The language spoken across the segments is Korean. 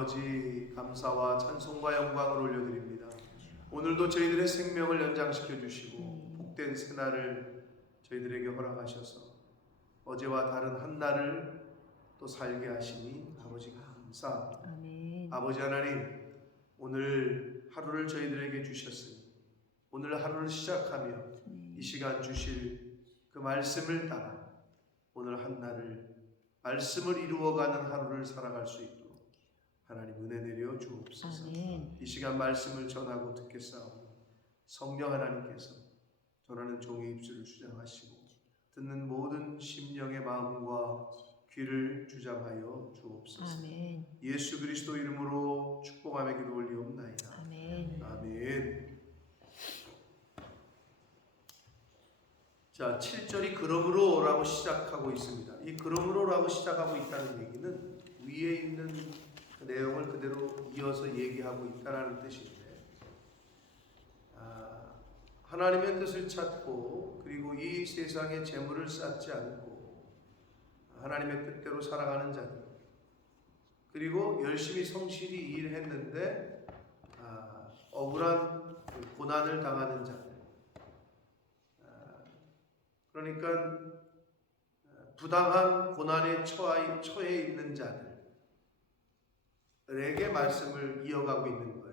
아버지, 감사와 찬송과 영광을 올려드립니다. 오늘도 저희들의 생명을 연장시켜 주시고 복된 새날을 저희들에게 허락하셔서 어제와 다른 한 날을 또 살게 하시니 아버지 감사합니다. 아멘. 아버지 하나님, 오늘 하루를 저희들에게 주셨으니 오늘 하루를 시작하며 이 시간 주실 그 말씀을 따라 오늘 한 날을 말씀을 이루어가는 하루를 살아갈 수 있도록 하나님 은혜 내려 주옵소서. 아멘. 이 시간 말씀을 전하고 듣겠사오니 성령 하나님께서 전하는 종의 입술을 주장하시고 듣는 모든 심령의 마음과 귀를 주장하여 주옵소서. 아멘. 예수 그리스도 이름으로 축복하며 기도 올리옵나이다. 아멘. 아멘. 자, 7절이 그러므로 라고 시작하고 있습니다. 이 그러므로 라고 시작하고 있다는 얘기는 위에 있는 그 내용을 그대로 이어서 얘기하고 있다는 뜻인데, 하나님의 뜻을 찾고 그리고 이 세상에 재물을 쌓지 않고 하나님의 뜻대로 살아가는 자들, 그리고 열심히 성실히 일했는데 억울한 고난을 당하는 자들, 그러니까 부당한 고난에 처해 있는 자들에게 말씀을 이어가고 있는 거예요.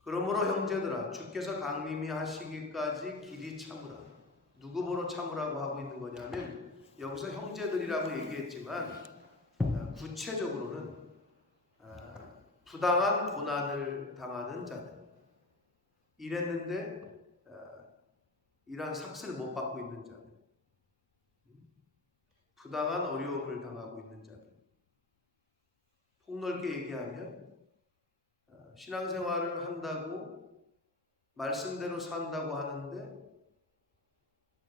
그러므로 형제들아, 주께서 강림이 하시기까지 길이 참으라. 누구 보러 참으라고 하고 있는 거냐면 여기서 형제들이라고 얘기했지만 구체적으로는 부당한 고난을 당하는 자들, 일했는데 이러한 삭스를 못 받고 있는 자들, 부당한 어려움을 당하고 있는 자들, 폭넓게 얘기하면 신앙생활을 한다고 말씀대로 산다고 하는데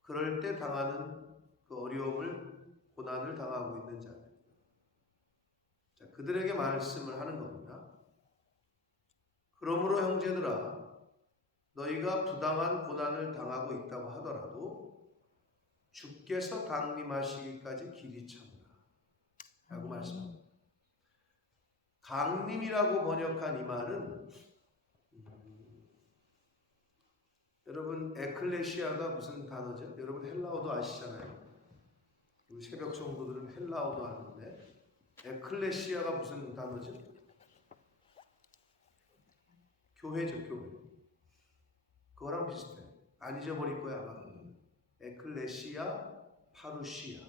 그럴 때 당하는 그 어려움을, 고난을 당하고 있는 자들, 자, 그들에게 말씀을 하는 겁니다. 그러므로 형제들아, 너희가 부당한 고난을 당하고 있다고 하더라도 주께서 강림하시기까지 길이 참으라 라고 말씀합니다. 강림이라고 번역한 이 말은 여러분 에클레시아가 무슨 단어죠? 여러분 헬라어도 아시잖아요. 우리 새벽 성도들은 헬라어도 아는데 에클레시아가 무슨 단어죠? 교회죠, 교회. 그거랑 비슷해. 안 잊어버릴 거야 아마. 에클레시아, 파루시아.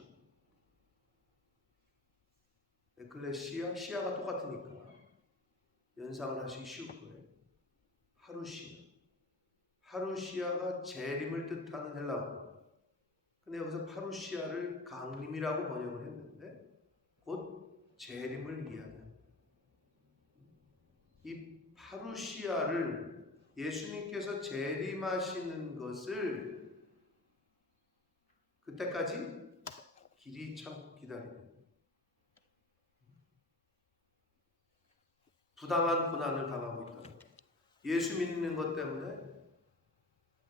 에클레시아, 시아가 똑같으니까 연상을 하시기 쉬울 거예요. 파루시아. 파루시아가 재림을 뜻하는 헬라어입니다. 근데 여기서 파루시아를 강림이라고 번역을 했는데 곧 재림을 이야기합니다. 이 파루시아를 예수님께서 재림하시는 것을 그때까지 길이 참고 기다리는, 부당한 고난을 당하고 있다. 예수 믿는 것 때문에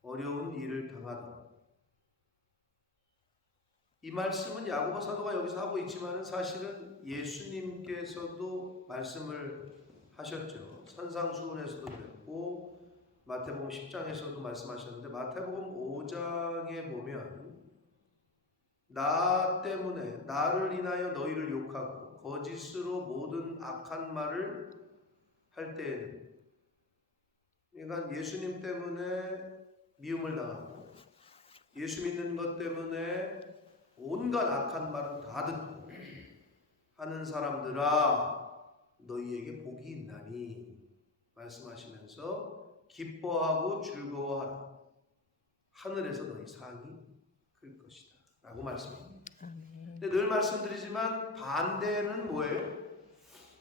어려운 일을 당하다. 이 말씀은 야고보 사도가 여기서 하고 있지만 사실은 예수님께서도 말씀을 하셨죠. 산상수훈에서도 그랬고 마태복음 10장에서도 말씀하셨는데 마태복음 5장에 보면 나 때문에 나를 인하여 너희를 욕하고 거짓으로 모든 악한 말을 할 때에는, 그러니까 예수님 때문에 미움을 당하고 예수 믿는 것 때문에 온갖 악한 말은 다 듣고 하는 사람들아 너희에게 복이 있나니 말씀하시면서 기뻐하고 즐거워하라. 하늘에서 너희 상이 클 것이다 라고 말씀합니다. 근데 늘 말씀드리지만 반대는 뭐예요?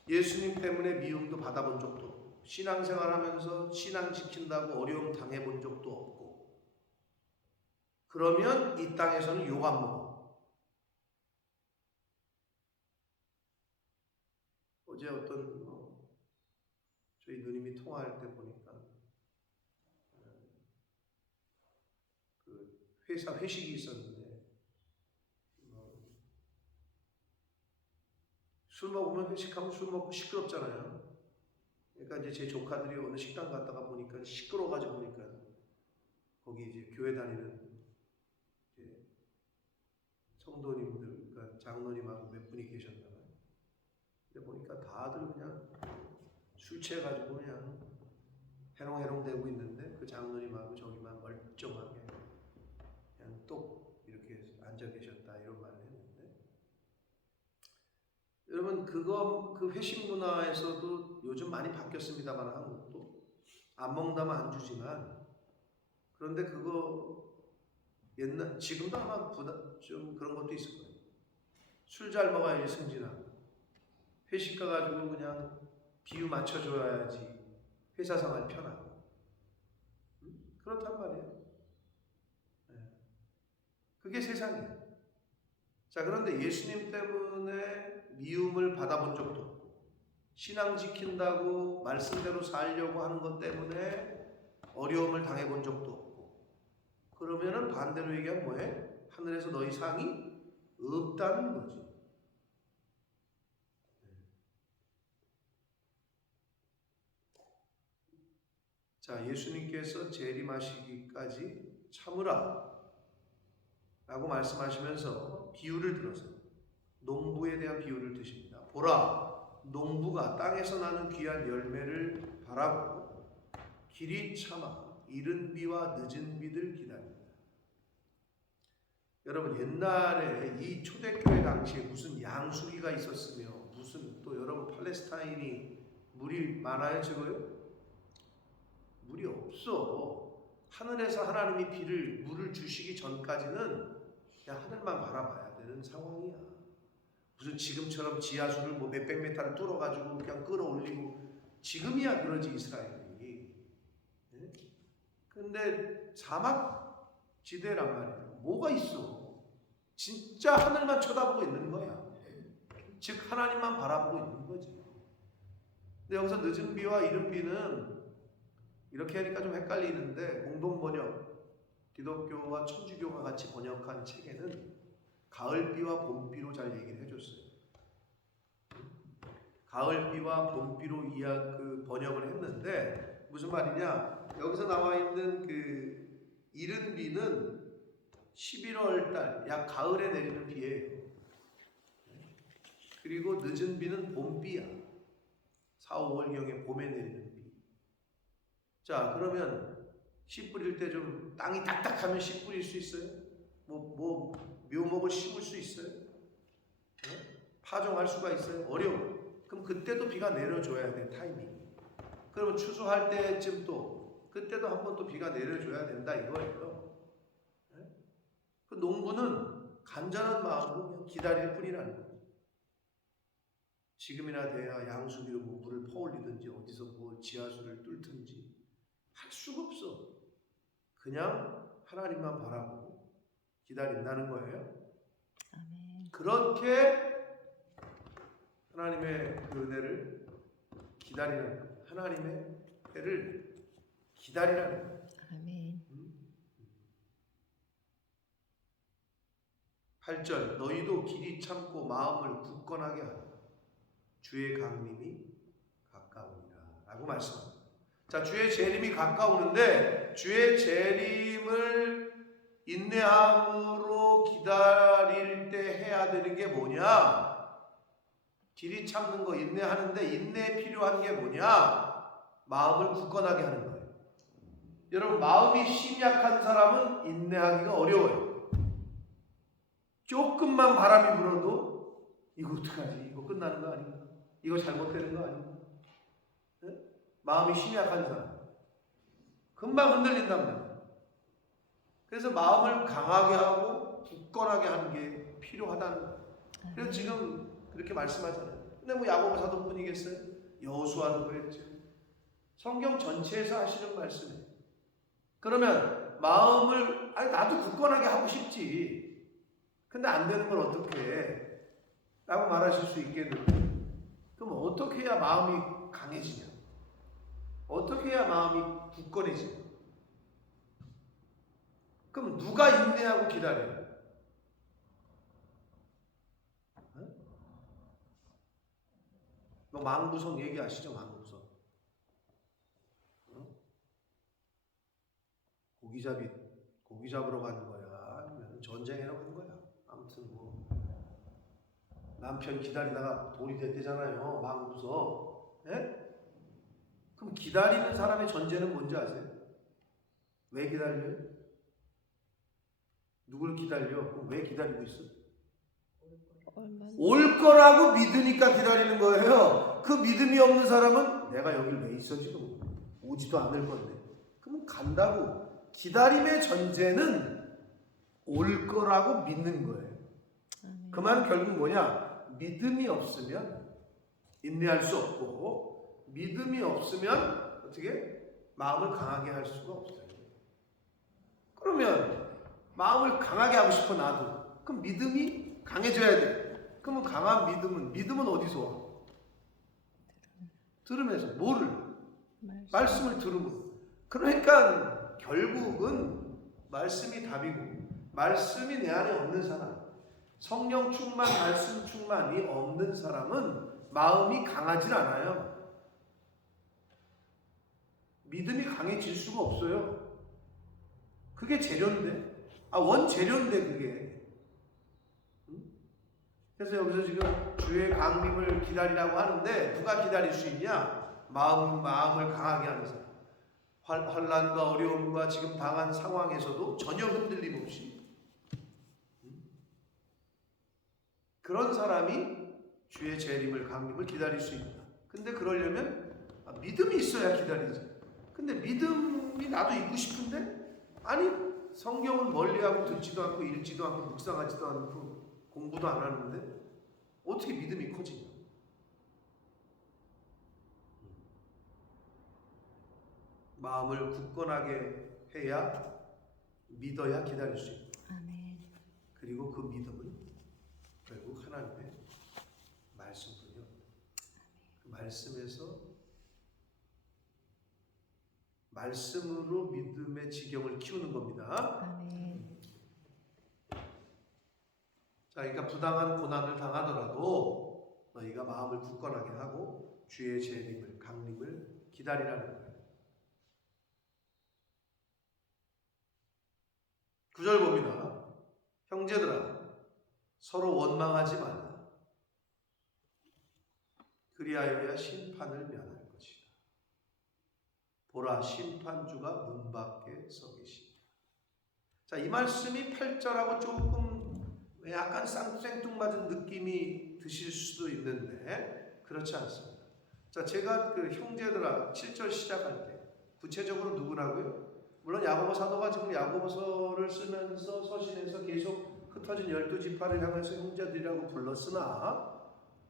예수님 때문에 미움도 받아본 적도 없고 신앙생활하면서 신앙 지킨다고 어려움 당해본 적도 없고 그러면 이 땅에서는 욕 안 먹어. 어제 어떤 저희 누님이 통화할 때 보니까 그 회사 회식이 있었는데 술 먹으면 회식하면 술 먹고 시끄럽잖아요. 그러니까 이제 제 조카들이 어느 식당 갔다가 보니까 시끄러워가지고 보니까 거기 이제 교회 다니는 이제 성도님들, 그러니까 장로님하고 몇 분이 계셨나 봐요. 근데 보니까 다들 그냥 술 취해가지고 그냥 해롱해롱 대고 있는데 그 장로님하고 저기만 멀쩡하게 그냥 똑 이렇게 앉아 계셨다 이런 말을 했는데, 여러분 그 회식 문화에서도 요즘 많이 바뀌었습니다만 한국도 안 먹는다면 안 주지만, 그런데 그거 지금도 아마 좀 그런 것도 있을 거예요. 술 잘 먹어야지 승진하고, 회식 가가지고 그냥 비유 맞춰줘야지 회사 생활 편하고, 그렇단 말이에요. 네. 그게 세상이에요. 자, 그런데 예수님 때문에 미움을 받아본 적도 없고, 신앙 지킨다고 말씀대로 살려고 하는 것 때문에 어려움을 당해본 적도 없고, 그러면은 반대로 얘기하면 뭐해? 하늘에서 너희 상이 없다는 거지. 자, 예수님께서 재림하시기까지 참으라 라고 말씀하시면서 비유를 들어서 농부에 대한 비유를 드십니다. 보라, 농부가 땅에서 나는 귀한 열매를 바라보고 길이 참아 이른 비와 늦은 비를 기다립니다. 여러분, 옛날에 이 초대교회 당시에 무슨 양수기가 있었으며, 무슨 또 여러분 팔레스타인이 물이 많아요 지금? 물이 없어. 하늘에서 하나님이 물을 주시기 전까지는 그냥 하늘만 바라봐야 되는 상황이야. 무슨 지금처럼 지하수를 뭐 몇백 메타를 뚫어가지고 그냥 끌어올리고, 지금이야 그러지 이스라엘이. 네? 근데 사막 지대란 말이야. 뭐가 있어? 진짜 하늘만 쳐다보고 있는 거야. 즉 하나님만 바라보고 있는 거지. 근데 여기서 늦은 비와 이른 비는 이렇게 하니까 좀 헷갈리는데, 공동 번역, 기독교와 천주교가 같이 번역한 책에는 가을비와 봄비로 잘 얘기를 해줬어요. 가을비와 봄비로 번역을 했는데, 무슨 말이냐? 여기서 나와 있는 그 이른 비는 11월 달, 약 가을에 내리는 비예요. 그리고 늦은 비는 봄비야. 4, 5월경에 봄에 내리는 비. 자, 그러면 씨 뿌릴 때 좀 땅이 딱딱하면 씨 뿌릴 수 있어요? 묘목을 심을 수 있어요? 네? 파종할 수가 있어요? 어려워. 그럼 그때도 비가 내려줘야 돼, 타이밍. 그러면 추수할 때쯤 또 그때도 한 번 또 비가 내려줘야 된다 이거예요. 네? 그 농부는 간절한 마음으로 기다릴 뿐이라는 거예요. 지금이나 돼야 양수기로 물을 퍼올리든지 어디서 지하수를 뚫든지 할 수가 없어. 그냥 하나님만 바라보고 기다린다는 거예요. 아멘. 그렇게 하나님의 그 은혜를 기다리는, 하나님의 은혜를 기다리라는 거예요. 아멘. 8절, 너희도 길이 참고 마음을 굳건하게 하라. 주의 강림이 가까우니라 라고 말씀합니다. 자, 주의 재림이 가까우는데, 주의 재림을 인내함으로 기다릴 때 해야 되는 게 뭐냐? 길이 참는 거, 인내하는데 인내에 필요한 게 뭐냐? 마음을 굳건하게 하는 거예요. 여러분, 마음이 심약한 사람은 인내하기가 어려워요. 조금만 바람이 불어도 이거 어떡하지? 이거 끝나는 거 아닌가? 이거 잘못되는 거 아닌가? 네? 마음이 심약한 사람 금방 흔들린단 말이에요. 그래서 마음을 강하게 하고 굳건하게 하는 게 필요하다는 거예요. 그래서 지금 그렇게 말씀하잖아요. 근데 뭐 야고보 사도뿐이겠어요? 여호수아도 그랬죠. 성경 전체에서 하시는 말씀이에요. 그러면 마음을 나도 굳건하게 하고 싶지. 근데 안 되는 걸 어떻게 해? 라고 말하실 수 있겠는데, 그럼 어떻게 해야 마음이 강해지냐? 어떻게 해야 마음이 굳건해지냐? 그럼 누가 인내하고 기다려요? 뭐 망부성 얘기하시죠? 망부성. 어? 고기 잡으러 가는 거야? 아니면 전쟁하러 가는 거야? 아무튼 뭐 남편 기다리다가 돈이 됐대잖아요. 망부성. 예? 그럼 기다리는 사람의 전제는 뭔지 아세요? 왜 기다려요? 누굴 기다려? 그럼 왜 기다리고 있어? 올 거라고 믿으니까 기다리는 거예요. 그 믿음이 없는 사람은 내가 여길 왜 있어 지금? 오지도 않을 건데. 그럼 간다고. 기다림의 전제는 올 거라고 믿는 거예요. 그 말은 결국 뭐냐? 믿음이 없으면 인내할 수 없고, 믿음이 없으면 어떻게? 마음을 강하게 할 수가 없어요. 그러면 마음을 강하게 하고 싶어 나도. 그럼 믿음이 강해져야 돼. 그러면 강한 믿음은 어디서 와? 들으면서. 뭐를? 말씀을 들으면. 그러니까 결국은 말씀이 답이고, 말씀이 내 안에 없는 사람, 성령 충만, 말씀 충만이 없는 사람은 마음이 강하질 않아요. 믿음이 강해질 수가 없어요. 그게 재료인데, 원재료인데 그게. 그래서 여기서 지금 주의 강림을 기다리라고 하는데 누가 기다릴 수 있냐? 마음을 강하게 하는 사람. 환난과 어려움과 지금 당한 상황에서도 전혀 흔들림 없이 그런 사람이 주의 재림을 강림을 기다릴 수 있다. 근데 그러려면 믿음이 있어야 기다리지. 근데 믿음이 나도 있고 싶은데 아니 성경을 멀리하고 듣지도 않고 읽지도 않고 묵상하지도 않고 공부도 안 하는데 어떻게 믿음이 커지냐? 마음을 굳건하게 해야 믿어야 기다릴 수 있다. 아멘. 그리고 그 믿음은 결국 하나님의 말씀뿐이요. 그 말씀에서 말씀으로 믿음의 지경을 키우는 겁니다. 아멘. 자, 그러니까 부당한 고난을 당하더라도 너희가 마음을 굳건하게 하고 주의 재림을 강림을 기다리라는 거예요. 9절 봅니다. 형제들아 서로 원망하지 말라. 그리하여야 심판을 면할 것이다. 보라 심판주가 문 밖에 서 계시다. 자, 이 말씀이 8절하고 조금 약간 쌍생뚱맞은 느낌이 드실 수도 있는데 그렇지 않습니다. 자, 제가 그 형제들아 7절 시작할 때 구체적으로 누구라고요? 물론 야고보 사도가 지금 야고보서를 쓰면서 서신에서 계속 흩어진 12지파를 향해서 형제들이라고 불렀으나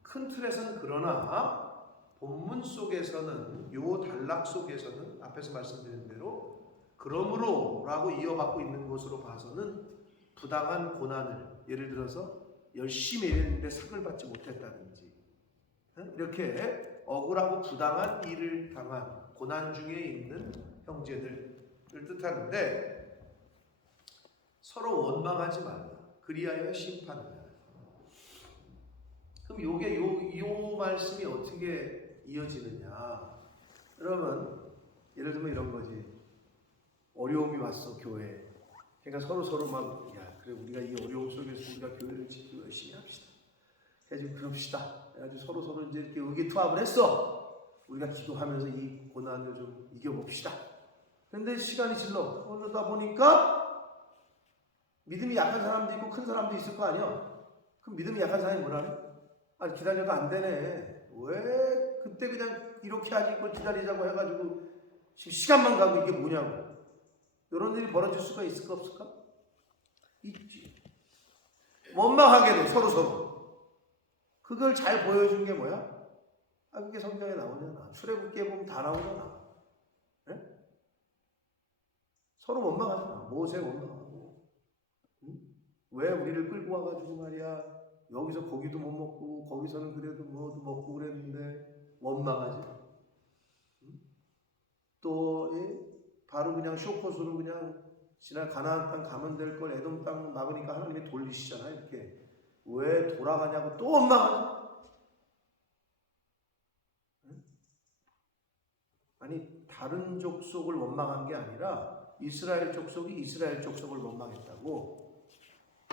큰 틀에서는 그러나 본문 속에서는 요 단락 속에서는 앞에서 말씀드린 대로 그러므로 라고 이어받고 있는 것으로 봐서는 부당한 고난을 예를 들어서 열심히 일했는데 상을 받지 못했다든지 이렇게 억울하고 부당한 일을 당한 고난 중에 있는 형제들을 뜻하는데 서로 원망하지 말라. 그리하여 심판을 하라. 그럼 요게 요 말씀이 어떻게 이어지느냐? 여러분 예를 들면 이런 거지. 어려움이 왔어 교회에. 그러니까 서로 막 야 그래 우리가 이 어려움 속에서 우리가 교회를 지키고 열심히 합시다. 그래가지고 그럽시다. 그래가지고 서로 이제 이렇게 의기투합을 했어. 우리가 기도하면서 이 고난을 좀 이겨봅시다. 그런데 시간이 흘러다 보니까 믿음이 약한 사람도 있고 큰 사람도 있을 거 아니야. 그럼 믿음이 약한 사람이 뭐라래? 아니 기다려도 안 되네. 왜 그때 그냥 이렇게 하지 이걸 기다리자고 해가지고 시간만 가고 이게 뭐냐고. 이런 일이 벌어질 수가 있을까 없을까? 있지. 원망하게 돼 서로. 그걸 잘 보여준 게 뭐야? 그게 성경에 나오잖아. 출애굽기에 보면 다 나오잖아. 네? 서로 원망하잖아. 모세 원망하고. 응? 왜 우리를 끌고 와가지고 말이야 여기서 고기도 못 먹고 거기서는 그래도 뭐도 먹고 그랬는데 원망하지. 응? 또 바로 그냥 쇼컷으로 그냥 지난 가나안 땅 가면 될 걸 에돔 땅 막으니까 하나님이 돌리시잖아요. 이렇게 왜 돌아가냐고 또 원망하지. 아니 다른 족속을 원망한 게 아니라 이스라엘 족속이 이스라엘 족속을 원망했다고.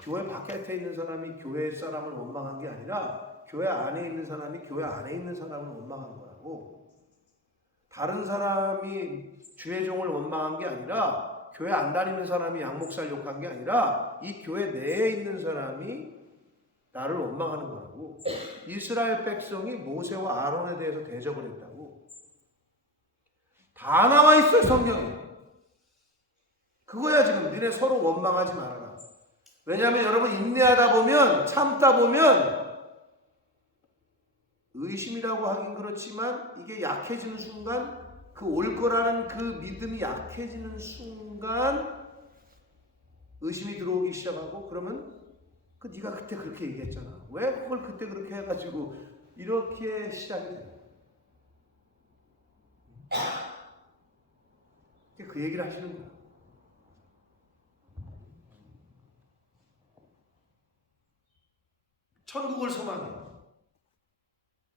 교회 바깥에 있는 사람이 교회 사람을 원망한 게 아니라 교회 안에 있는 사람이 교회 안에 있는 사람을 원망한 거라고. 다른 사람이 주의 종을 원망한 게 아니라 교회 안 다니는 사람이 양목살 욕한 게 아니라 이 교회 내에 있는 사람이 나를 원망하는 거라고. 이스라엘 백성이 모세와 아론에 대해서 대적을 했다고. 다 나와 있어요, 성경에. 그거야 지금. 니네 서로 원망하지 말아라. 왜냐하면 여러분 인내하다 보면, 참다 보면, 의심이라고 하긴 그렇지만 이게 약해지는 순간, 그 올 거라는 그 믿음이 약해지는 순간 의심이 들어오기 시작하고, 그러면 그 네가 그때 그렇게 얘기했잖아. 왜 그걸 그때 그렇게 해가지고 이렇게 시작이 돼. 그 얘기를 하시는 거야. 천국을 소망해.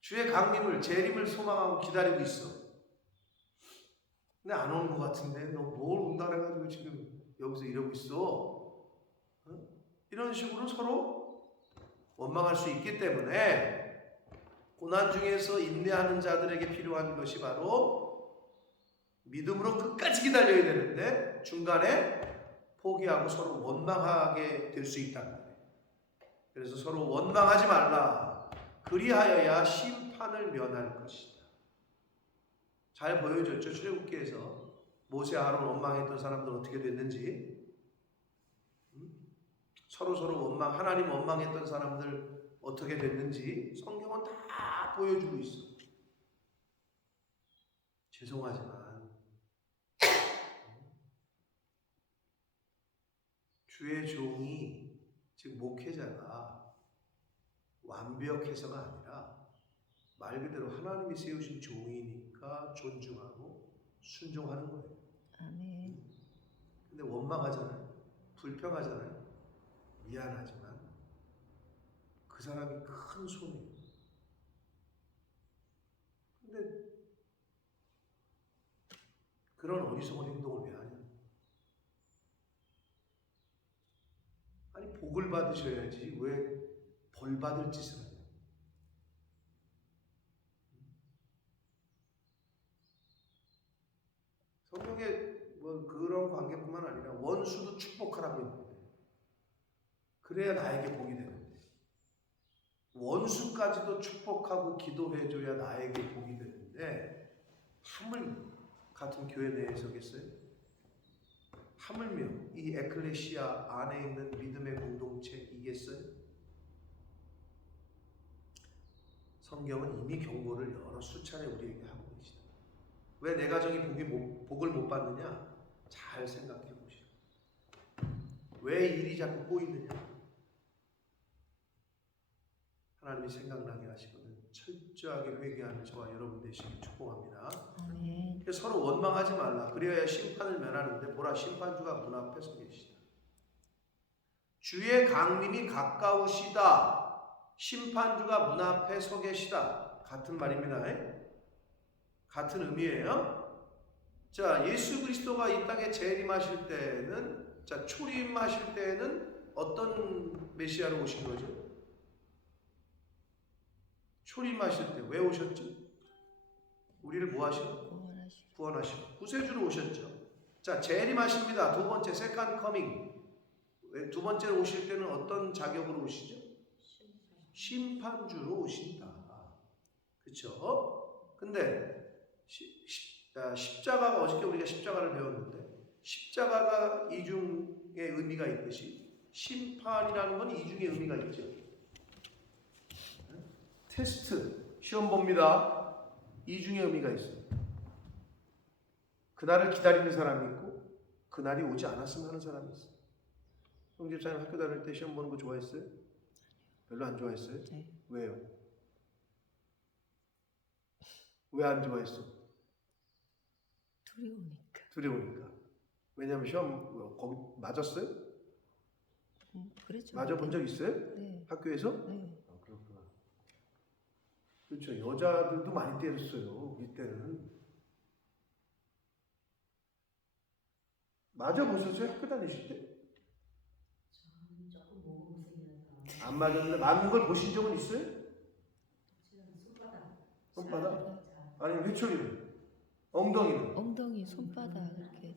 주의 강림을, 재림을 소망하고 기다리고 있어. 근데 안 오는 것 같은데 너 뭘 온다 그래가지고 지금 여기서 이러고 있어. 응? 이런 식으로 서로 원망할 수 있기 때문에 고난 중에서 인내하는 자들에게 필요한 것이 바로 믿음으로 끝까지 기다려야 되는데 중간에 포기하고 서로 원망하게 될 수 있다는 거예요. 그래서 서로 원망하지 말라. 그리하여야 심판을 면할 것이다. 잘 보여줬죠. 출애굽기에서 모세 아론 원망했던 사람들 어떻게 됐는지. 서로 원망, 하나님 원망했던 사람들 어떻게 됐는지 성경은 다 보여주고 있어. 죄송하지만 주의 종이, 즉 목회자가 완벽해서가 아니라 말 그대로 하나님이 세우신 종이니까 존중하고 순종하는 거예요. 아멘. 근데 원망하잖아요. 불평하잖아요. 미안하지만 그 사람이 큰 손해예요. 근데 그런 어리석은 행동을 왜 하냐? 아니 복을 받으셔야지 왜 벌 받을 짓을 하냐? 성경에 뭐 그런 관계뿐만 아니라 원수도 축복하라고 했는데 그래야 나에게 복이 되는데 원수까지도 축복하고 기도해줘야 나에게 복이 되는데 하물 같은 교회 내에 서겠어요? 하물며 이 에클레시아 안에 있는 믿음의 공동체 이겠어요? 성경은 이미 경고를 여러 수차례 우리에게 하고 계시다. 왜 내 가정이 복을 못 받느냐? 잘 생각해 보시오. 왜 일이 자꾸 꼬이느냐? 하나님이 생각나게 하시거든. 철저하게 회개하는 저와 여러분 되시길 축복합니다. 아멘. 서로 원망하지 말라. 그래야 심판을 면하는데 보라 심판주가 문 앞에 서 계시다. 주의 강림이 가까우시다. 심판주가 문 앞에 서 계시다. 같은 말입니다. 같은 의미예요. 자, 예수 그리스도가 이 땅에 재림하실 때는, 자, 초림하실 때는 어떤 메시아로 오신 거죠? 초림하실 때 왜 오셨죠? 우리를 뭐 하시고? 구원하시고 구세주로 오셨죠. 자, 재림하십니다. 두 번째, 세컨드 커밍. 두 번째로 오실 때는 어떤 자격으로 오시죠? 심판주로 오신다. 그렇죠? 근데 십자가가, 어저께 우리가 십자가를 배웠는데 십자가가 이중의 의미가 있듯이 심판이라는 건 이중의 의미가 있죠. 테스트, 시험 봅니다. 이중의 의미가 있어요. 그날을 기다리는 사람이 있고 그날이 오지 않았으면 하는 사람이 있어요. 형 집사님 학교 다닐 때 시험 보는 거 좋아했어요? 별로 안 좋아했어요? 네. 왜요? 왜 안 좋아했어? 두려우니까. 두려우니까. 왜냐면 시험 거기 맞았어요? 그랬죠. 맞아 본 적 있어요? 네. 학교에서? 네. 그렇구나. 그렇죠. 여자들도 많이 때렸어요. 이때는. 맞아 보셨어요? 학교 다니실 때? 저는 조금 모범생이라서 안 맞았는데 맞는 걸 보신 적은 있어요? 손바닥. 손바닥? 아니면 회초리는? 엉덩이는? 엉덩이, 손바닥 이렇게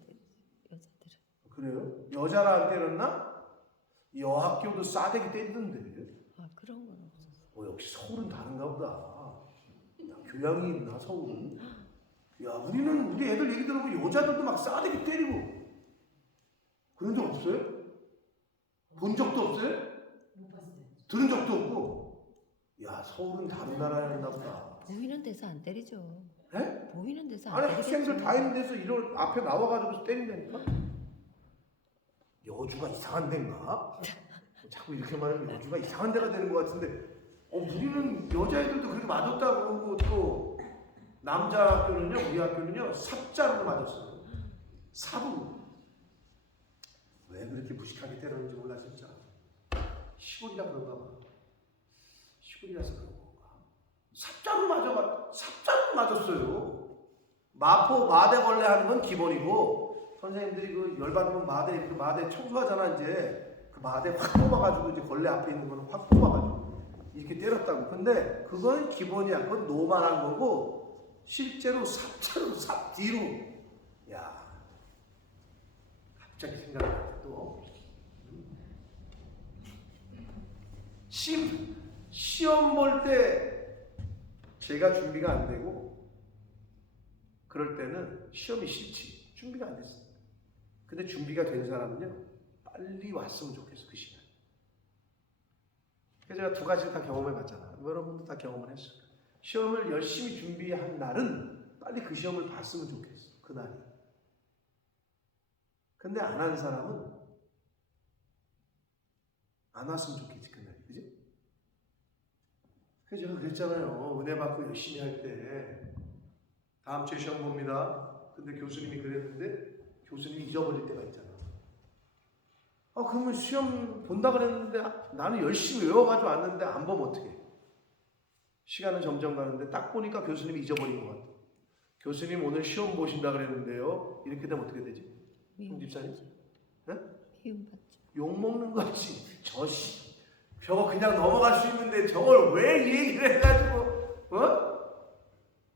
여자들은. 그래요? 여자를 안 때렸나? 여학교도 싸대기 때리던데. 아 그런 건 없었어. 역시 서울은 다른가 보다. 야, 교양이 있나 서울은? 야 우리는 우리 애들 얘기 들어보면 여자들도 막 싸대기 때리고 그런 적 없어요? 본 적도 없어요? 못 봤어요. 들은 적도 없고. 야 서울은 다른 나라였나 보다. 보이는 데서 안 때리죠. 에? 보이는 데서 안 아니 때리겠죠. 학생들 다 있는 데서 이런 앞에 나와가지고 때린다니까? 여주가 이상한 데인가? 자꾸 이렇게 말하면 여주가 이상한 데가 되는 것 같은데 우리는 여자애들도 그렇게 맞았다고 그러고 또 남자 학교는요 우리 학교는요 삽자루로 맞았어요. 삽으로. 왜 그렇게 무식하게 때렸는지 몰라 진짜. 시골이라 그런가 봐. 시골이라서 그런 건가. 삽자루 맞았어요. 마포 마대걸레 하는 건 기본이고 선생님들이 그 열받으면 마대 청소하잖아 이제 그 마대 확 뽑아가지고 이제 걸레 앞에 있는 거는 확 뽑아가지고 이렇게 때렸다고. 근데 그건 기본이야. 그건 노말한 거고 실제로 삽자루 삽 뒤로. 야 갑자기 생각나 또 시험 볼 때 제가 준비가 안 되고 그럴 때는 시험이 싫지. 준비가 안 됐어. 근데 준비가 된 사람은요 빨리 왔으면 좋겠어 그 시간. 그래서 제가 두 가지를 다 경험해 봤잖아. 여러분도 다 경험을 했어요. 시험을 열심히 준비한 날은 빨리 그 시험을 봤으면 좋겠어 그날이. 근데 안 한 사람은 안 왔으면 좋겠지 그날이. 그지? 그래서 제가 그랬잖아요. 은혜 받고 열심히 할 때 다음 주에 시험 봅니다. 근데 교수님이 그랬는데 교수님이 잊어버릴 때가 있잖아. 그러면 시험 본다 그랬는데 나는 열심히 외워가지고 왔는데 안 보면 어떡해. 시간은 점점 가는데 딱 보니까 교수님이 잊어버린 것 같아. 교수님 오늘 시험 보신다 그랬는데요. 이렇게 되면 어떻게 되지? 집사님? 네? 미움받죠. 욕먹는 거지. 저거 그냥 넘어갈 수 있는데 저걸 왜 이 얘기를 해가지고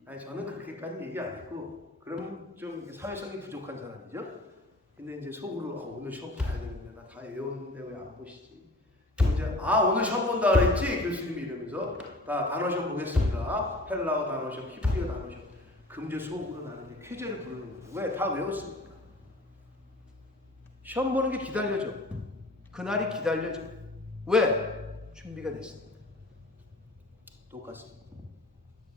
아니 저는 그렇게까지 얘기 안 했고 그럼 좀 사회성이 부족한 사람이죠. 근데 이제 속으로 오늘 시험 봐야 되는데 나 다 외웠는데 왜 안 보시지? 이제 오늘 시험 본다 그랬지? 교수님이 이러면서 다 단어 시험 보겠습니다. 헬라어 단어 시험, 히브리어 단어 시험. 그럼 이제 속으로 나는 쾌재를 부르는 거예요. 왜? 다 외웠으니까. 시험 보는 게 기다려져. 그날이 기다려져. 왜? 준비가 됐습니다. 똑같습니다.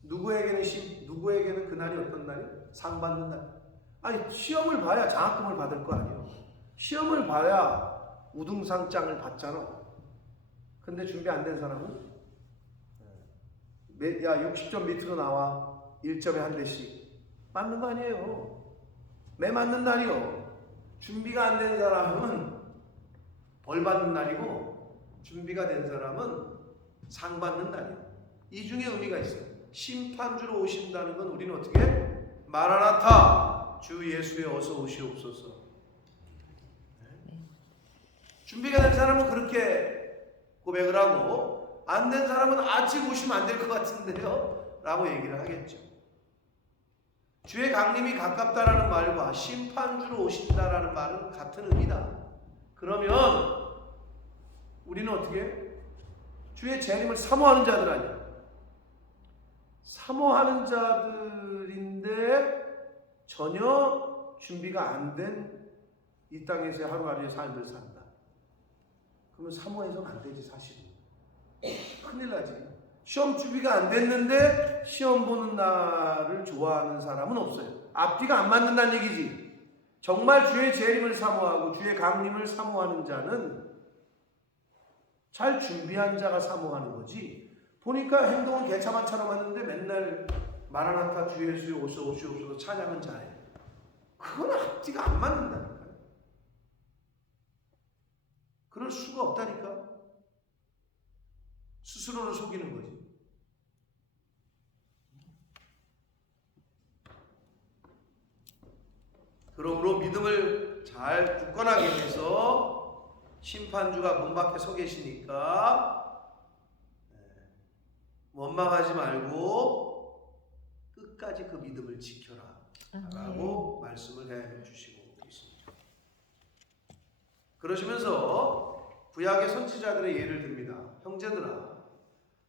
누구에게는 그날이 어떤 날이? 상 받는 날. 아니 시험을 봐야 장학금을 받을 거 아니에요. 시험을 봐야 우등상장을 받잖아. 근데 준비 안 된 사람은 야 60점 밑으로 나와. 1점에 한 대씩. 맞는 거 아니에요. 매 맞는 날이요. 준비가 안 된 사람은 벌 받는 날이고 준비가 된 사람은 상 받는 날이에요. 이 중에 의미가 있어요. 심판주로 오신다는 건 우리는 어떻게? 마라나타 주 예수의 어서 오시옵소서. 준비가 된 사람은 그렇게 고백을 하고 안 된 사람은 아직 오시면 안 될 것 같은데요 라고 얘기를 하겠죠. 주의 강림이 가깝다라는 말과 심판주로 오신다라는 말은 같은 의미다. 그러면 우리는 어떻게? 주의 재림을 사모하는 자들 아니야. 사모하는 자들인데 전혀 준비가 안 된 이 땅에서의 하루하루의 삶을 산다. 그러면 사모해서는 안 되지 사실은. 큰일 나지. 시험 준비가 안 됐는데 시험 보는 날을 좋아하는 사람은 없어요. 앞뒤가 안 맞는다는 얘기지. 정말 주의 재림을 사모하고 주의 강림을 사모하는 자는 잘 준비한 자가 사모하는 거지. 보니까 행동은 개차반처럼 하는데 맨날 마라나타 주 예수의 오시옵소서 찬양은 잘해. 그건 앞뒤가 안 맞는다니까. 그럴 수가 없다니까. 스스로를 속이는 거지. 그러므로 믿음을 잘 굳건하게 해서 심판주가 문 밖에 서 계시니까 원망하지 말고 끝까지 그 믿음을 지켜라 라고 말씀을 해 주시고 계십니다. 그러시면서 구약의 선지자들의 예를 듭니다. 형제들아,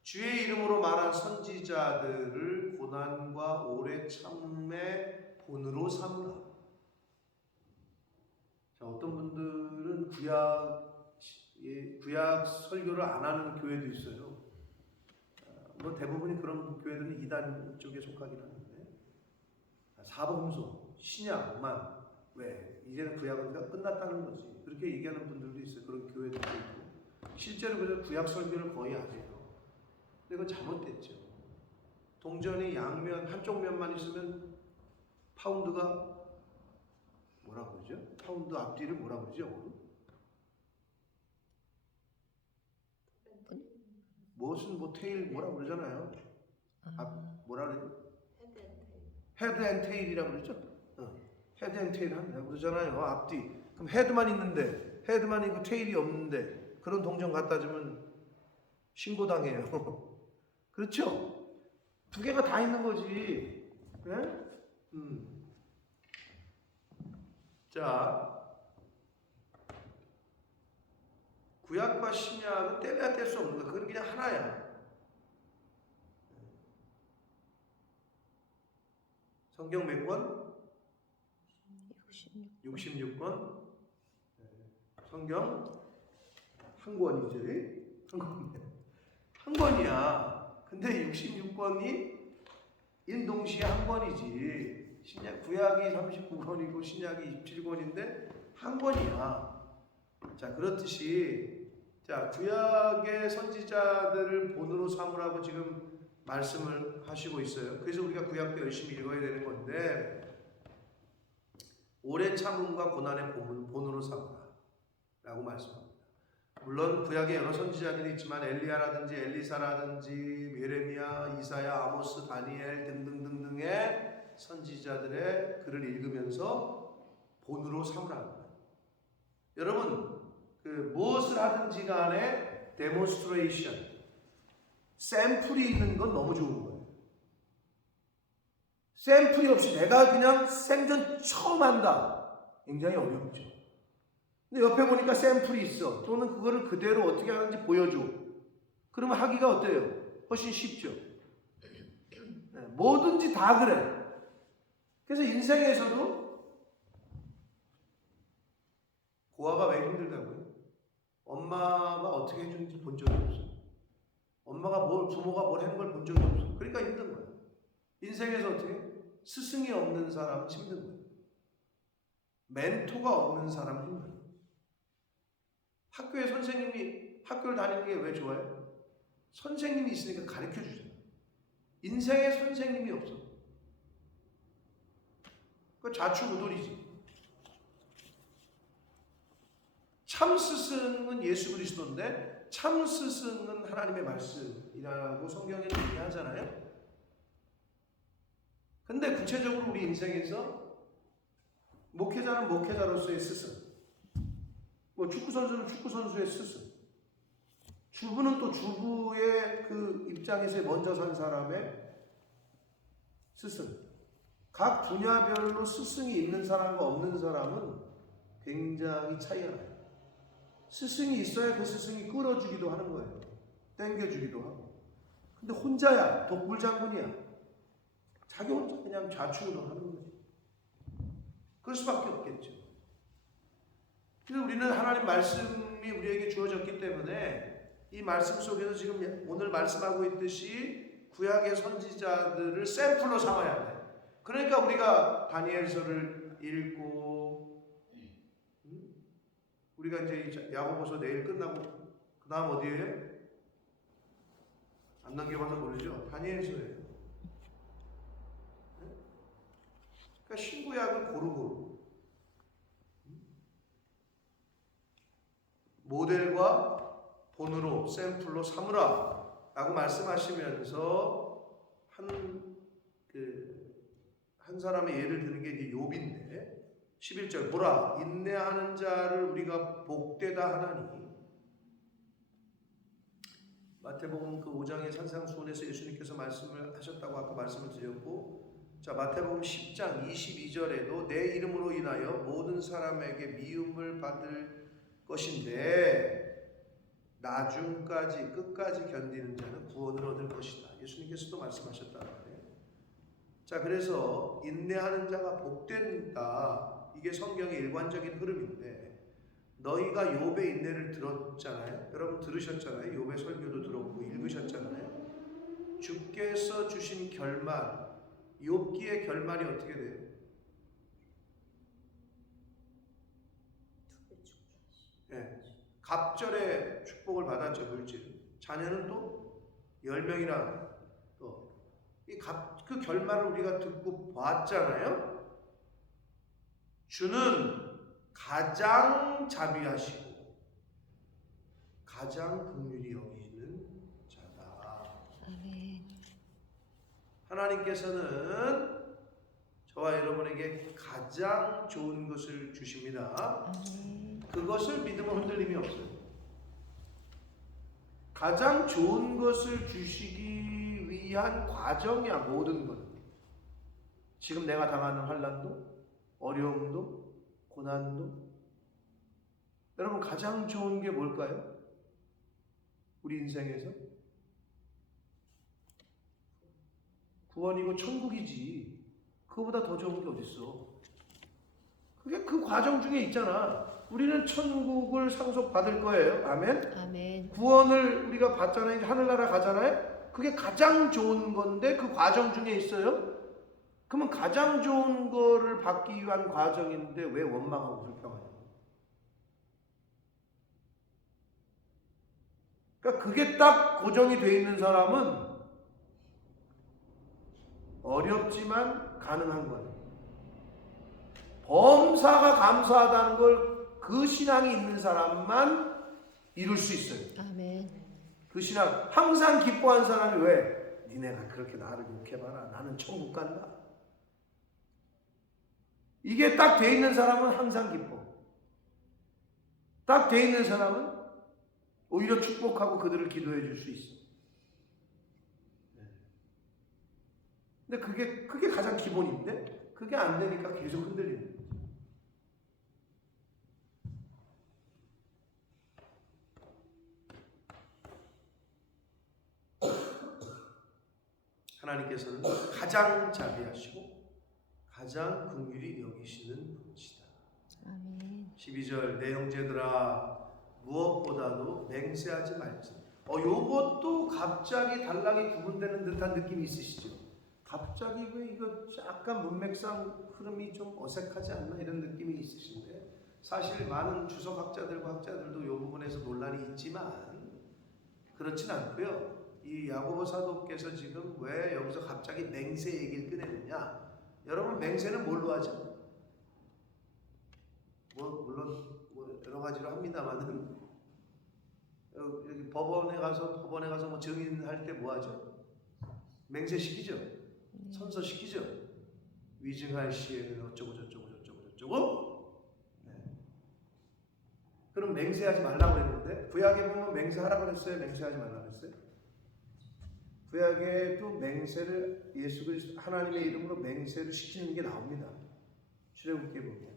주의 이름으로 말한 선지자들을 고난과 오래 참음의 본으로 삼으라. 자, 어떤 분들은 구약 설교를 안 하는 교회도 있어요. 뭐 대부분이 그런 교회들은 이단 쪽에 속하긴 하는데, 사복음서, 신약만 왜 이제는 구약은 끝났다는 거지, 그렇게 얘기하는 분들도 있어요. 그런 교회들도 있고, 실제로 그래서 구약 설교를 거의 안 해요. 근데 그건 잘못됐죠. 동전이 양면 한쪽 면만 있으면 파운드가 뭐라 그러죠? 파운드 앞뒤를 뭐라 그러죠? 무엇은 뭐 테일 뭐라 그러잖아요. 뭐라 그래요? 헤드 앤 테일이라고 그러죠? 헤드 앤 테일 한다고 그러잖아요. 앞뒤. 그럼 헤드만 있는데, 헤드만 있고 테일이 없는데 그런 동전 갖다 주면 신고당해요. 그렇죠? 두 개가 다 있는 거지. 네? 자, 구약과 신약은 떼야 뗄 수 없는 거야. 그건 그냥 하나야. 성경 몇 권? 66권. 성경 한 권이지. 한 권이야. 근데 66권이 일동시에 한 권이지. 구약이 39권이고 신약이 27권인데 한 권이야. 자, 그렇듯이 자, 구약의 선지자들을 본으로 삼으라고 지금 말씀을 하시고 있어요. 그래서 우리가 구약도 열심히 읽어야 되는 건데, 오랜 참음과 고난의 본으로 삼으라 라고 말씀합니다. 물론 구약에 여러 선지자들이 있지만 엘리야라든지 엘리사라든지 예레미야, 이사야, 아모스, 다니엘 등등등등의 선지자들의 글을 읽으면서 본으로 삼으라는 거예요. 여러분, 무엇을 하든지 간에 데몬스트레이션, 샘플이 있는 건 너무 좋은 거예요. 샘플이 없이 내가 그냥 생전 처음 한다, 굉장히 어렵죠. 근데 옆에 보니까 샘플이 있어. 또는 그거를 그대로 어떻게 하는지 보여줘. 그러면 하기가 어때요? 훨씬 쉽죠. 뭐든지 다 그래. 그래서 인생에서도 고아가 왜 힘들다고요? 엄마가 어떻게 해주는지 본 적이 없어. 부모가 뭘 하는 걸 본 적이 없어. 그러니까 힘든 거야. 인생에서 어떻게? 스승이 없는 사람은 힘든 거야. 멘토가 없는 사람은 힘든 거야. 학교에 선생님이, 학교를 다니는 게 왜 좋아요? 선생님이 있으니까 가르쳐 주잖아. 인생에 선생님이 없어. 그 좌충우돌이지. 참 스승은 예수 그리스도인데 참 스승은 하나님의 말씀이라고 성경에는 얘기하잖아요. 근데 구체적으로 우리 인생에서 목회자는 목회자로서의 스승, 뭐 축구선수는 축구선수의 스승, 주부는 또 주부의 그 입장에서 먼저 산 사람의 스승. 각 분야별로 스승이 있는 사람과 없는 사람은 굉장히 차이가 나요. 스승이 있어야 그 스승이 끌어주기도 하는 거예요. 땡겨주기도 하고. 근데 혼자야, 독불장군이야. 자기 혼자 그냥 좌충우돌 하는 거지. 그럴 수밖에 없겠죠. 그래서 우리는 하나님 말씀이 우리에게 주어졌기 때문에 이 말씀 속에서 지금 오늘 말씀하고 있듯이 구약의 선지자들을 샘플로 삼아야 돼. 그러니까 우리가 다니엘서를 읽고, 우리가 이제 야고보서 내일 끝나고 그 다음 어디예요? 안 넘겨봐서 모르죠? 다니엘서예요. 그러니까 신구약은 고루고루 모델과 본으로 샘플로 삼으라 라고 말씀하시면서 한 사람의 예를 드는 게 이제 욥인데, 11절 보라 인내하는 자를 우리가 복되다 하나니. 마태복음 그 5장의 산상수훈에서 예수님께서 말씀을 하셨다고 아까 말씀을 드렸고, 자 마태복음 10장 22절에도 내 이름으로 인하여 모든 사람에게 미움을 받을 것인데 나중까지 끝까지 견디는 자는 구원을 얻을 것이다. 예수님께서도 말씀하셨다는 거예요. 자 그래서 인내하는 자가 복된다. 이게 성경의 일관적인 흐름인데, 너희가 욥의 인내를 들었잖아요. 여러분 들으셨잖아요. 욥의 설교도 들었고 읽으셨잖아요. 주께서 주신 결말, 욥기의 결말이 어떻게 돼요? 네. 갑절의 축복을 받았죠. 물질. 자녀는 또 10명이나 또 그 결말을 우리가 듣고 봤잖아요. 주는 가장 자비하시고 가장 긍휼히 여기시는 자다. 아멘. 하나님께서는 저와 여러분에게 가장 좋은 것을 주십니다. 아멘. 그것을 믿으면 흔들림이 없어요. 가장 좋은 것을 주시기 위한 과정이야. 모든 것. 지금 내가 당하는 환난도, 어려움도, 고난도. 여러분 가장 좋은 게 뭘까요? 우리 인생에서 구원이고 천국이지. 그거보다 더 좋은 게 어딨어. 그게 그 과정 중에 있잖아. 우리는 천국을 상속받을 거예요. 아멘. 아멘. 구원을 우리가 받잖아요. 이제 하늘나라 가잖아요. 그게 가장 좋은 건데 그 과정 중에 있어요. 그러면 가장 좋은 거를 받기 위한 과정인데 왜 원망하고 불평하냐? 그러니까 그게 딱 고정이 돼 있는 사람은 어렵지만 가능한 거예요. 범사가 감사하다는 걸 그 신앙이 있는 사람만 이룰 수 있어요. 아멘. 그 신앙 항상 기뻐한 사람이 왜? 니네가 그렇게 나를 욕해봐라. 나는 천국 간다. 이게 딱 돼 있는 사람은 항상 기뻐. 딱 돼 있는 사람은 오히려 축복하고 그들을 기도해 줄 수 있어. 근데 그게 가장 기본인데 그게 안 되니까 계속 흔들리는 거예요. 하나님께서는 가장 자비하시고 가장 긍휼히 여기시는 분이시다. 아멘. 12절 내 형제들아 무엇보다도 맹세하지 말지. 요것도 갑자기 단락이 구분되는 듯한 느낌이 있으시죠? 갑자기 왜 이거 약간 문맥상 흐름이 좀 어색하지 않나 이런 느낌이 있으신데, 사실 많은 주석학자들과 학자들도 이 부분에서 논란이 있지만 그렇진 않고요. 이 야고보 사도께서 지금 왜 여기서 갑자기 맹세 얘기를 꺼내느냐? 여러분 맹세는 뭘로 하죠? 물론 여러 가지로 합니다만은 여기 법원에 가서 뭐 증인할 때 뭐 하죠? 맹세 시키죠. 선서 시키죠. 위증할 시에는 어쩌고 저쩌고. 네. 그럼 맹세하지 말라고 했는데 구약에 보면 맹세하라고 그랬어요? 맹세하지 말라고 그랬어요? 구약에도 맹세를 예수 그리스도 하나님의 이름으로 맹세를 시키는 게 나옵니다. 출애굽기에 보면.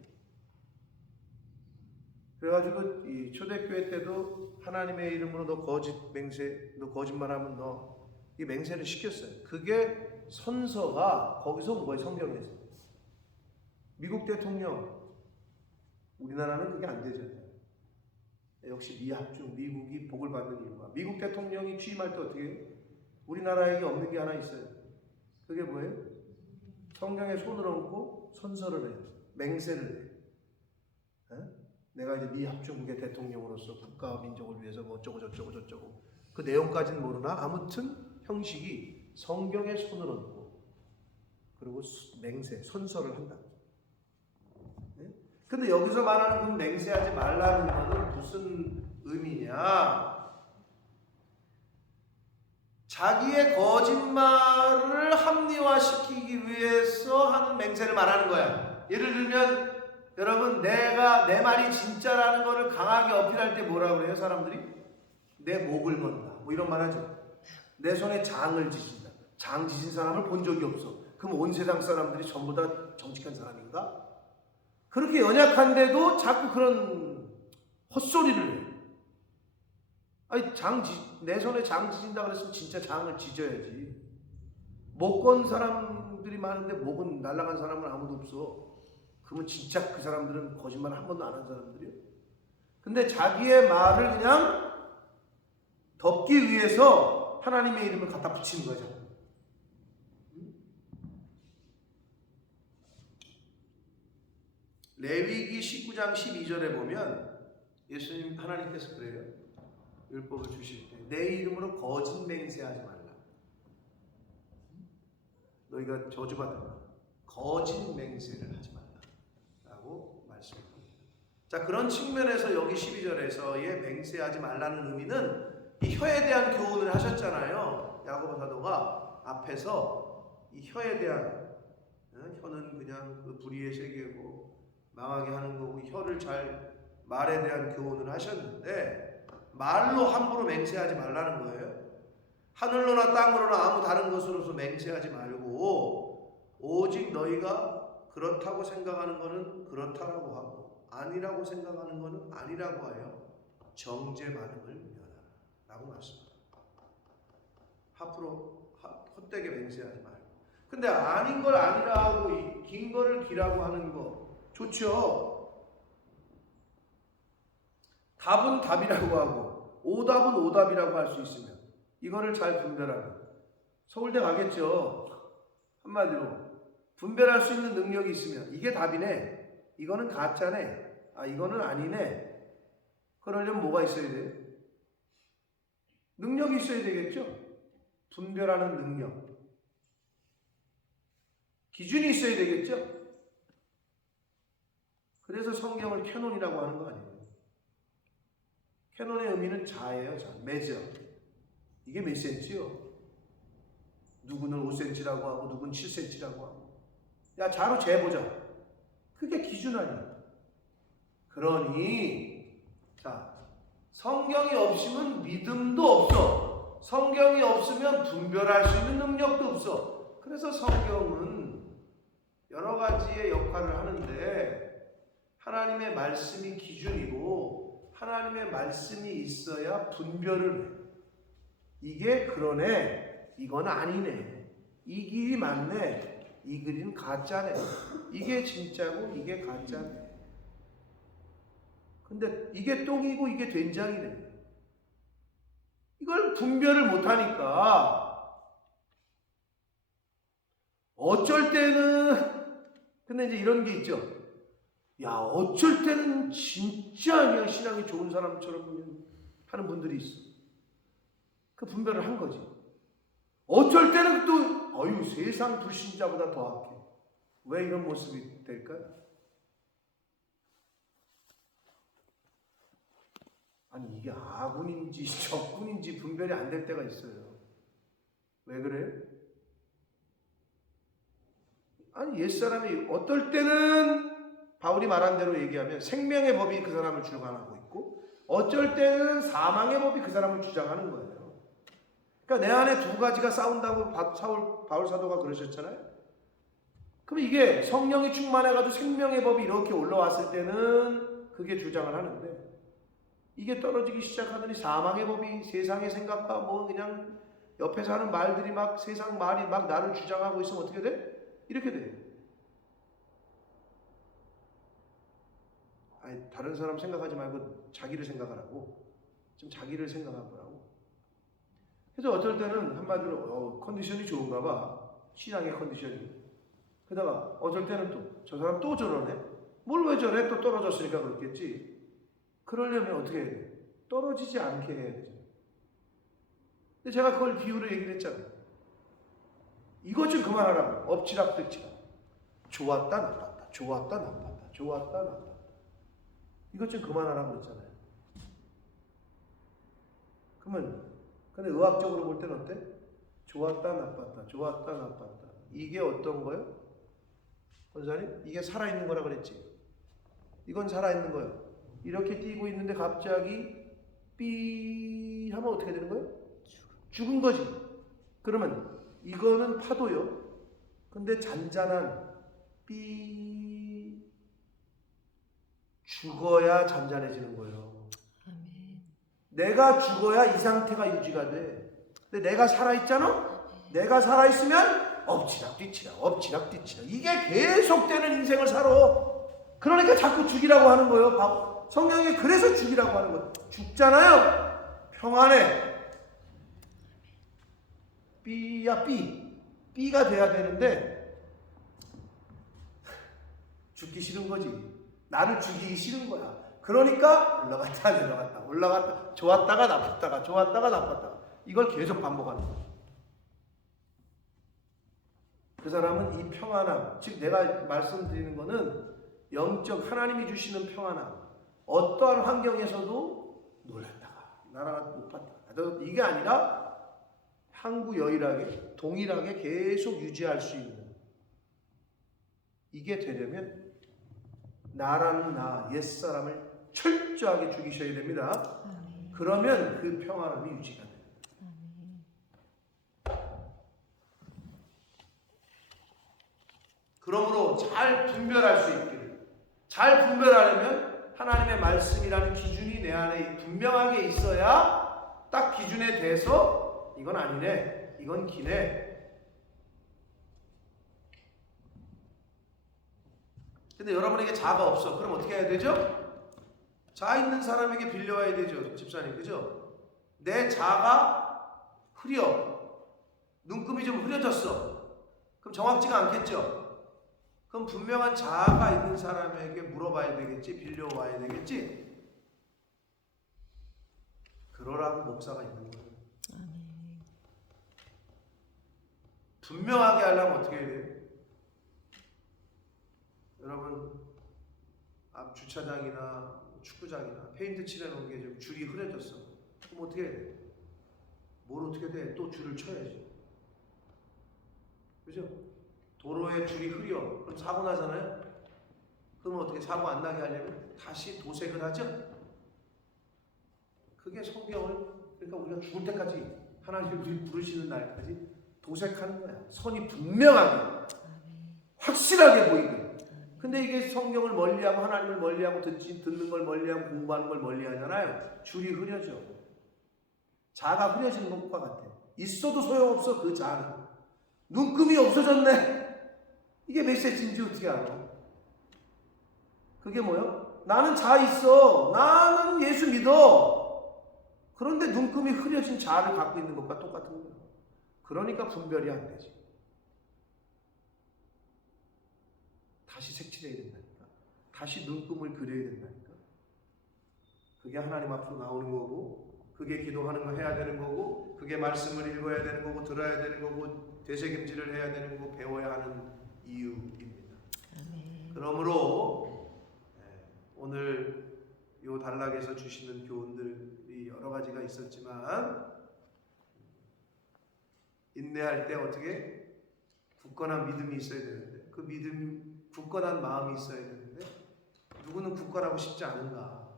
그래가지고 이 초대교회 때도 하나님의 이름으로 너 거짓말하면 너 이 맹세를 시켰어요. 그게 선서가 거기서 온 거예요. 성경에서. 미국 대통령, 우리나라는 그게 안 되잖아요. 역시 미합중, 미국이 복을 받는 이유가, 미국 대통령이 취임할 때 어떻게 해요? 우리나라에게 없는 게 하나 있어요. 그게 뭐예요? 성경에 손을 얹고 선서를 해요. 맹세를 해요. 내가 이제 미합중국의 대통령으로서 국가와 민족을 위해서 뭐 어쩌고 저쩌고 그 내용까지는 모르나 아무튼 형식이 성경에 손을 얹고 그리고 맹세, 선서를 한다. 근데 여기서 말하는 그 맹세하지 말라는 것은 무슨 의미냐? 자기의 거짓말을 합리화시키기 위해서 하는 맹세를 말하는 거야. 예를 들면 여러분, 내가 내 말이 진짜라는 거를 강하게 어필할 때 뭐라고 그래요? 사람들이 내 목을 건다 뭐 이런 말 하죠. 내 손에 장을 지진다. 장 지진 사람을 본 적이 없어. 그럼 온 세상 사람들이 전부 다 정직한 사람인가? 그렇게 연약한데도 자꾸 그런 헛소리를 해요. 아니, 내 손에 장 지진다 그랬으면 진짜 장을 지져야지. 목 건 사람들이 많은데 목은 날아간 사람은 아무도 없어. 그러면 진짜 그 사람들은 거짓말 한 번도 안 한 사람들이에요. 근데 자기의 말을 그냥 덮기 위해서 하나님의 이름을 갖다 붙이는 거죠. 레위기 19장 12절에 보면 예수님 하나님께서 그래요. 율법을 주실 때 내 이름으로 거짓 맹세하지 말라. 너희가 저주받으라. 거짓 맹세를 하지 말라라고 말씀합니다. 자, 그런 측면에서 여기 12절에서의 맹세하지 말라는 의미는 이 혀에 대한 교훈을 하셨잖아요. 야고보 사도가 앞에서 이 혀에 대한, 혀는 그냥 그 불의의 세계고 망하게 하는 거고, 혀를 잘 말에 대한 교훈을 하셨는데 말로 함부로 맹세하지 말라는 거예요. 하늘로나 땅으로나 아무 다른 것으로서 맹세하지 말고 오직 너희가 그렇다고 생각하는 것은 그렇다라고 하고 아니라고 생각하는 것은 아니라고 하여 정죄 받음을 면하라 라고 말씀합니다. 앞으로 헛되게 맹세하지 말고. 근데 아닌 걸 아니라 하고 긴 거를 기라고 하는 거 좋죠. 답은 답이라고 하고 오답은 오답이라고 할 수 있으면 이거를 잘 분별하면 서울대 가겠죠. 한마디로 분별할 수 있는 능력이 있으면 이게 답이네, 이거는 가짜네, 아 이거는 아니네. 그러려면 뭐가 있어야 돼요? 능력이 있어야 되겠죠. 분별하는 능력, 기준이 있어야 되겠죠. 그래서 성경을 캐논이라고 하는 거 아니에요. 캐논의 의미는 자예요. 자, 메저. 이게 몇 센치요? 누구는 5cm라고 하고 누구는 7cm라고 하고. 야, 자로 재보자. 그게 기준 아니야. 그러니 자, 성경이 없으면 믿음도 없어. 성경이 없으면 분별할 수 있는 능력도 없어. 그래서 성경은 여러 가지의 역할을 하는데 하나님의 말씀이 기준이고 하나님의 말씀이 있어야 분별을 해. 이게 그러네, 이건 아니네, 이 길이 맞네, 이 길은 가짜네, 이게 진짜고 이게 가짜네. 근데 이게 똥이고 이게 된장이네. 이걸 분별을 못하니까 어쩔 때는, 근데 이제 이런 게 있죠. 야, 어쩔 때는 진짜 그냥 신앙이 좋은 사람처럼 하는 분들이 있어. 그 분별을 한 거지. 어쩔 때는 또 어유 세상 불신자보다 더 악해. 왜 이런 모습이 될까요? 아니, 이게 아군인지 적군인지 분별이 안 될 때가 있어요. 왜 그래요? 아니, 옛사람이 어떨 때는 바울이 말한 대로 얘기하면 생명의 법이 그 사람을 주장하고 있고 어쩔 때는 사망의 법이 그 사람을 주장하는 거예요. 그러니까 내 안에 두 가지가 싸운다고 바울 사도가 그러셨잖아요. 그럼 이게 성령이 충만해가지고 생명의 법이 이렇게 올라왔을 때는 그게 주장을 하는데 이게 떨어지기 시작하더니 사망의 법이 세상의 생각과 뭐 그냥 옆에 사는 말들이 막 세상 말이 막 나를 주장하고 있으면 어떻게 돼? 이렇게 돼요. 아니, 다른 사람 생각하지 말고 자기를 생각하라고. 좀 자기를 생각하라고. 그래서 어쩔 때는 한마디로 컨디션이 좋은가 봐. 신앙의 컨디션이. 그러다가 어쩔 때는 또 저 사람 또 저러네. 뭘 왜 저래? 또 떨어졌으니까 그렇겠지. 그러려면 어떻게 해야 돼? 떨어지지 않게 해야 되죠. 근데 제가 그걸 비유로 얘기를 했잖아요. 이것 좀 그만하라고. 엎치락뒤치락. 좋았다 나빴다. 좋았다 나빴다. 좋았다 나빴다. 이것 좀 그만하라고 그랬잖아요. 그러면 근데 의학적으로 볼 때는 어때? 좋았다 나빴다. 좋았다 나빴다. 이게 어떤 거예요? 권사님? 이게 살아있는 거라 그랬지. 이건 살아있는 거예요. 이렇게 뛰고 있는데 갑자기 삐 하면 어떻게 되는 거예요? 죽은 거지. 그러면 이거는 파도요. 근데 잔잔한 삐 죽어야 잔잔해지는 거예요. 아멘. 내가 죽어야 이 상태가 유지가 돼. 근데 내가 살아있잖아? 내가 살아있으면 엎치락 뒤치락 이게 계속되는 인생을 살아. 그러니까 자꾸 죽이라고 하는 거예요. 성경에 그래서 죽이라고 하는 거예요. 죽잖아요. 평안해. 삐야 삐가 돼야 되는데 죽기 싫은 거지. 나를 죽이기 싫은 거야. 그러니까 올라갔다 내려갔다 올라갔다 좋았다가 나빴다가 좋았다가 나빴다가 이걸 계속 반복하는 거야. 그 사람은 이 평안함, 즉 내가 말씀드리는 거는 영적 하나님이 주시는 평안함, 어떠한 환경에서도 놀랐다가 나라가 높았다가 이게 아니라 항구여일하게 동일하게 계속 유지할 수 있는, 이게 되려면 나라는 나 옛사람을 철저하게 죽이셔야 됩니다. 아멘. 그러면 그 평안함이 유지가 돼요. 아멘. 그러므로 잘 분별할 수 있기를, 잘 분별하려면 하나님의 말씀이라는 기준이 내 안에 분명하게 있어야 딱 기준에 대해서 이건 아니네, 이건 기네. 근데 여러분에게 자가 없어. 그럼 어떻게 해야 되죠? 자 있는 사람에게 빌려와야 되죠. 집사님, 그죠? 내 자가 흐려, 눈금이 좀 흐려졌어. 그럼 정확지가 않겠죠? 그럼 분명한 자아가 있는 사람에게 물어봐야 되겠지, 빌려와야 되겠지. 그러라고 목사가 있는 거예요. 아멘. 분명하게 하려면 어떻게 해야 돼요? 여러분, 앞 주차장이나 축구장이나 페인트 칠해놓은 게 좀 줄이 흐려졌어. 그럼 어떻게 해야 돼? 뭘 어떻게 돼? 또 줄을 쳐야지. 그죠? 도로에 줄이 흐려. 그럼 사고 나잖아요? 그러면 어떻게 사고 안 나게 하려면 다시 도색을 하죠? 그게 성경을, 그러니까 우리가 죽을 때까지 하나님이 우리 부르시는 날까지 도색하는 거야. 선이 분명하게, 확실하게 보이게. 근데 이게 성경을 멀리하고 하나님을 멀리하고 듣는 걸 멀리하고 공부하는 걸 멀리하잖아요. 줄이 흐려져. 자가 흐려지는 것과 같아. 있어도 소용없어. 그 자는 눈금이 없어졌네. 이게 메시지인지 어떻게 알아? 그게 뭐요? 나는 자 있어. 나는 예수 믿어. 그런데 눈금이 흐려진 자를 갖고 있는 것과 똑같은 거예요. 그러니까 분별이 안 되지. 다시 색칠해야 된다니까. 다시 눈금을 그려야 된다니까. 그게 하나님 앞으로 나오는 거고, 그게 기도하는 거 해야 되는 거고, 그게 말씀을 읽어야 되는 거고, 들어야 되는 거고, 되새김질을 해야 되는 거고, 배워야 하는 이유입니다. 아멘. 그러므로 오늘 요 단락에서 주시는 교훈들이 여러 가지가 있었지만, 인내할 때 어떻게 굳건한 믿음이 있어야 되는데, 그 믿음, 굳건한 마음이 있어야 되는데 누구는 굳건하고 싶지 않은가.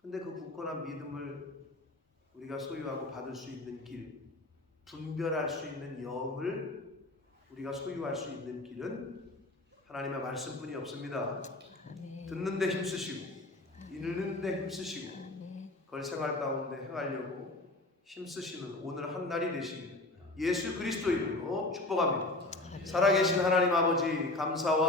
근데 그 굳건한 믿음을 우리가 소유하고 받을 수 있는 길, 분별할 수 있는 영을 우리가 소유할 수 있는 길은 하나님의 말씀뿐이 없습니다. 아멘. 듣는데 힘쓰시고 읽는데 힘쓰시고 아멘. 그걸 생활 가운데 행하려고 힘쓰시는 오늘 한 날이 되시길 예수 그리스도 이름으로 축복합니다. 살아계신 하나님 아버지, 감사와